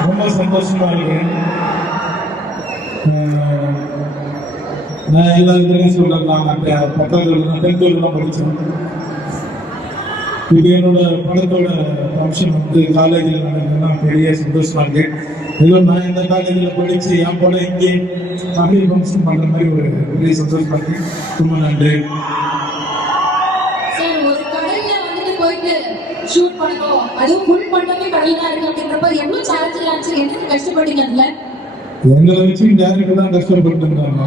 ரொம்ப சந்தோஷமா இருக்கேன் நான் எல்லா இதுலையும் சொல்றேன் நான் பக்கத்தில் நான் படித்தேன் இது என்னோட படத்தோட ஃபங்க்ஷன் வந்து காலேஜில் நடக்குதுன்னா பெரிய சந்தோஷமா இருக்கு. இதுவும் நான் இந்த காலேஜில் படிச்சு என் படம் இங்கே தமிழ் ஃபங்க்ஷன் பண்ற மாதிரி ஒரு பெரிய சந்தோஷமா இருக்கு. ரொம்ப நன்றி சார் ஒரு கடல்ல வந்துட்டு போயிட்டு ஷூட் பண்ணணும் அதுவும் ஃபுல் பண்ணவே கடலா இருக்கு அப்படின்றப்ப எவ்வளவு சேலஞ்சிங் ஆச்சு என்ன கஷ்டப்பட்டீங்க அதுல? எங்களை வச்சு டேரக்டர் தான் கஷ்டப்பட்டு இருந்தாங்க.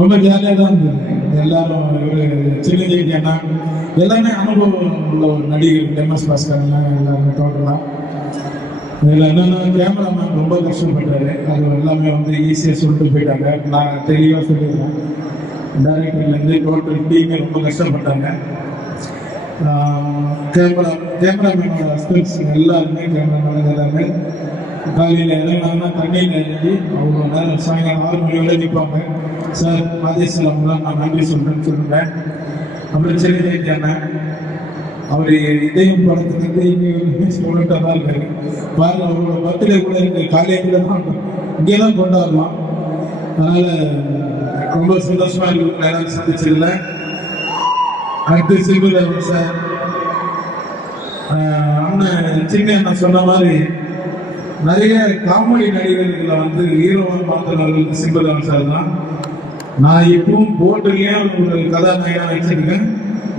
ரொம்ப ஜாலியாக தான் இருந்தது. எல்லாரும் ஒரு சின்ன ஜெயிக்கா எல்லாமே அனுபவம் உள்ள ஒரு நடிகர் எம்எஸ் பாஸ்கர் எல்லாருமே டோட்டலாக இதில் என்னென்னா கேமராமேன் ரொம்ப கஷ்டப்பட்டாரு. அது எல்லாமே வந்து ஈஸியாக சொல்லிட்டு போயிட்டாங்க. நான் தெளிவாக சொல்லிடுறேன். டேரக்டர்லேருந்து டோட்டல் டீமே ரொம்ப கஷ்டப்பட்டாங்க. கேமரா கேமராமேனோட ஸ்கில்ஸ் எல்லாருமே கேமராமேன் எல்லாருமே காலையில் இறங்கினாங்கன்னா தண்ணியில் இறங்கி அவ்வளோ நேரம் சாயங்காலம் ஆறு மணி வரை நிற்பாங்க சார் மாதேஸ்வரம்லாம் நான் நன்றி சொல்கிறேன்னு சொல்லுவேன் அப்புறம் சரி கேட்டேன் அவர் இதயம் படத்துக்கு இங்கே சொல்லிட்டு தான் இருக்காரு பாருங்க அவரோட பர்த்டே கூட இருக்கு காலேஜில் தான் இங்கே தான் கொண்டாடலாம் அதனால் ரொம்ப சந்தோஷமாக இருக்கு நேரம் சந்திச்சதுல அடுத்து சில்வர் சார்? அண்ணன் சின்ன அண்ணன் சொன்ன மாதிரி நிறைய காமெடி நடிகர்களை வந்து ஹீரோவாக பார்த்தவர்கள் சிம்பதம் சார் தான். நான் இப்பவும் போட்டுலயும் ஒரு கதாநாயகா நடிச்சிருக்கேன்.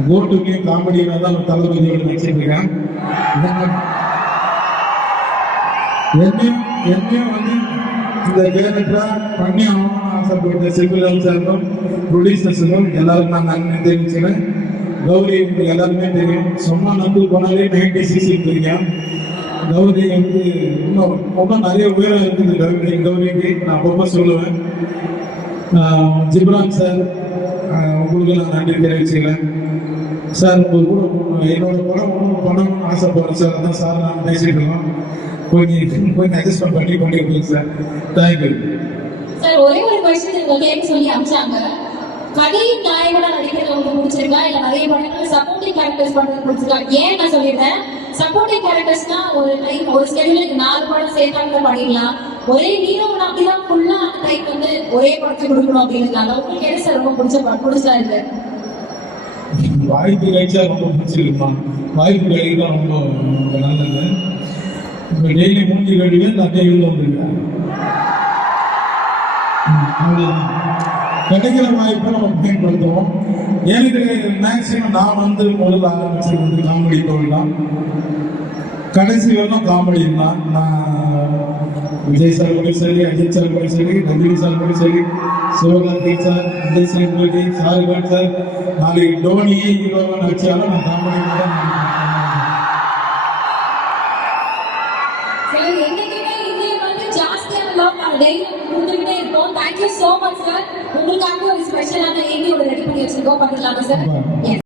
போட்டுலேயும் காமெடியாக தான் ஒரு தளபதியோடு நடிச்சிருக்கேன். என்னையும் என்னையும் வந்து இந்த கேரக்டராக பண்ணி ஆகணும்னு ஆசைப்பட்ட சிம்பிள் சாருக்கும் ப்ரொடியூசர்ஸுக்கும் எல்லாருக்கும் நான் நன்றி தெரிவிச்சுக்கிறேன். கௌரி உங்களுக்கு எல்லாருமே தெரியும். சும்மா நம்பி போனாலே நைன்டி சிசி தெரியும். கௌரி வந்து இன்னும் ரொம்ப நிறைய உயரம் இருக்குது கௌரி கௌரிக்கு. நான் அப்பப்போ சொல்லுவேன். ஜிப்ரான் சார் உங்களுக்கு நான் நன்றி தெரிவிச்சுக்கிறேன். சார் உங்கள் கூட என்னோட படம் ஒன்று பண்ணணும்னு ஆசைப்படுறேன் சார். அதான் சார் நான் பேசிட்டு இருக்கோம். கொஞ்சம் கொஞ்சம் அட்ஜஸ்ட்மெண்ட் பண்ணி பண்ணி கொடுங்க சார். தேங்க்யூ சார் ஒரே ஒரு கொஸ்டின் கேட்க சொல்லி அமிச்சாங்க கதையின் நாயகனா நடிக்கிறது உங்களுக்கு பிடிச்சிருக்கா? இல்ல நிறைய படங்கள் சப்போர்ட்டிங் கேரக்டர்ஸ் பண்றது பிடிச்சிருக்கா? ஏன் நான் சொல்லிடுறேன்? சப்போர்ட்டிங் கேரக்டர்ஸ்னா ஒரு டைம் ஒரு ஸ்கெடியூலுக்கு நாலு படம் சேர்த்தாங்க பண்ணிடலாம் ஒரே ஹீரோ அப்படிதான் ஃபுல்லா அந்த டைம் வந்து ஒரே படத்தை கொடுக்கணும் அப்படிங்கிறதுனால உங்களுக்கு எது சார் ரொம்ப பிடிச்ச படம்? பிடிச்சா இருக்கு. வாய்ப்பு கிடைச்சா ரொம்ப பிடிச்சிருக்குமா? வாய்ப்பு கிடைக்கிறதா ரொம்ப நல்லது. இப்போ டெய்லி மூஞ்சி கழிவு நான் டெய்லியில் வந்துருக்கேன் அவ்வளவுதான். கிடைக்கிற வாய்ப்பை நம்ம பயன்படுத்துவோம் எனக்கு மேக்சிமம் நான் வந்து முதல்ல ஆரம்பிச்சது வந்து காமெடி தொழில் தான் கடைசி வரலாம் காமெடி தான் நான் விஜய் சார் கூட சரி அஜித் சார் கூட சரி ரஜினி சார் கூட சரி சிவகார்த்திக் சார் விஜய் சார் கூட ஷாருக் சார் நாளைக்கு டோனியே ஹீரோவாக வச்சாலும் நான் காமெடி தான் Thank you இதே வந்து ஜாஸ்தியான லவ் நாங்க டெய்லி கொடுத்துக்கிட்டே இருக்கோம் தேங்க்யூ சோ மச் சார் உங்களுக்காக ஒரு ஸ்பெஷலான ஏவி ஒரு ரெடி பண்ணி வச்சிருக்கோம். பண்ணிக்கலாமா சார் Yes.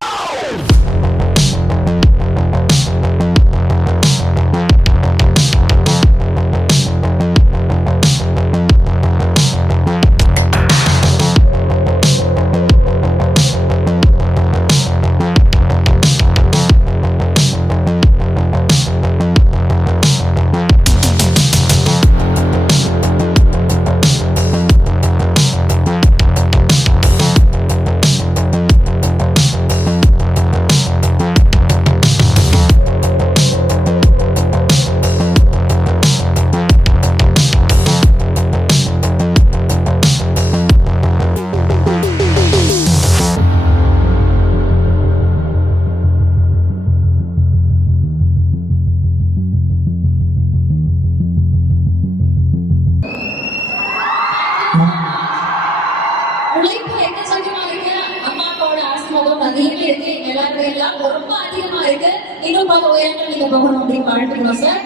ஆசீர்வாதம் நிறைய இருக்கு எல்லாருமே எல்லாம் ரொம்ப அதிகமா இருக்கு. இன்னும் பல உயரங்கள் நீங்க போகணும் அப்படின்னு வாழ்த்துக்கிறோம் சார்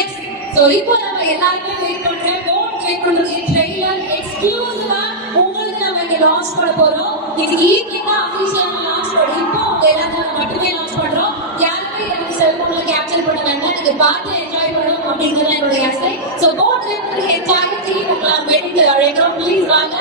எஸ் சோ இப்போ நம்ம எல்லாருமே வெயிட் பண்ற போன் வெயிட் பண்றது ட்ரெய்லர் எக்ஸ்க்ளூசிவா உங்களுக்கு நம்ம இங்க லான்ச் பண்ண போறோம். இது ஈவினிங் தான் அபிஷியலா லான்ச் பண்ணி இப்போ உங்க எல்லாருக்கும் மட்டுமே லான்ச் பண்றோம். யாருமே எனக்கு செல்போன்ல கேப்சர் பண்ண வேண்டாம். நீங்க பார்த்து என்ஜாய் பண்ணணும் அப்படிங்கிறது என்னுடைய ஆசை. சோ போன் வெயிட் பண்ணி என்ஜாய் செய்ய உங்களை வெயிட் அழைக்கிறோம். ப்ளீஸ் வாங்க.